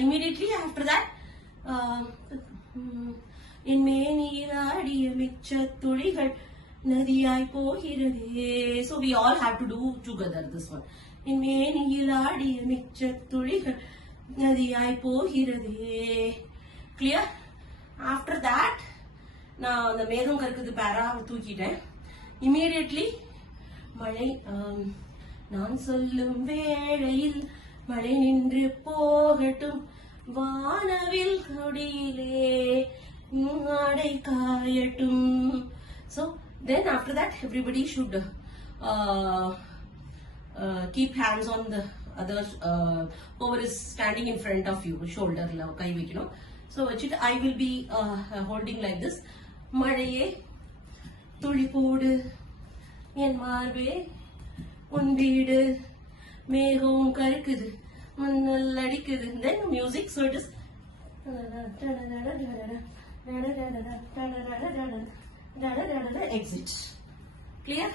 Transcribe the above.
Immediately after that, என் மேனியில் ஆடிய மிச்ச துளிகள் நதியாய் போகிறதே. So we all have to do together this one. என் மேனியில் ஆடிய மிச்ச துளிகள் நதியாய் போகிறதே. Clear? After that, நான் அந்த மேகம் கருக்குது பேரா தூக்கிட்டேன். Immediately மழை, நான் சொல்லும் வேளையில் மழை நின்று போகட்டும் வானவில் கொடியிலே ஆடை காயட்டும். So then after that everybody should keep hands on the other whoever is standing in front of you, shoulder la kai vekkano. So I will be holding like this. மழையே துளி போடு என் மார்பே உன் வீடு மேகம் கருக்குது மண்ணல் அடிக்குது. Then music, so it is exit. Clear?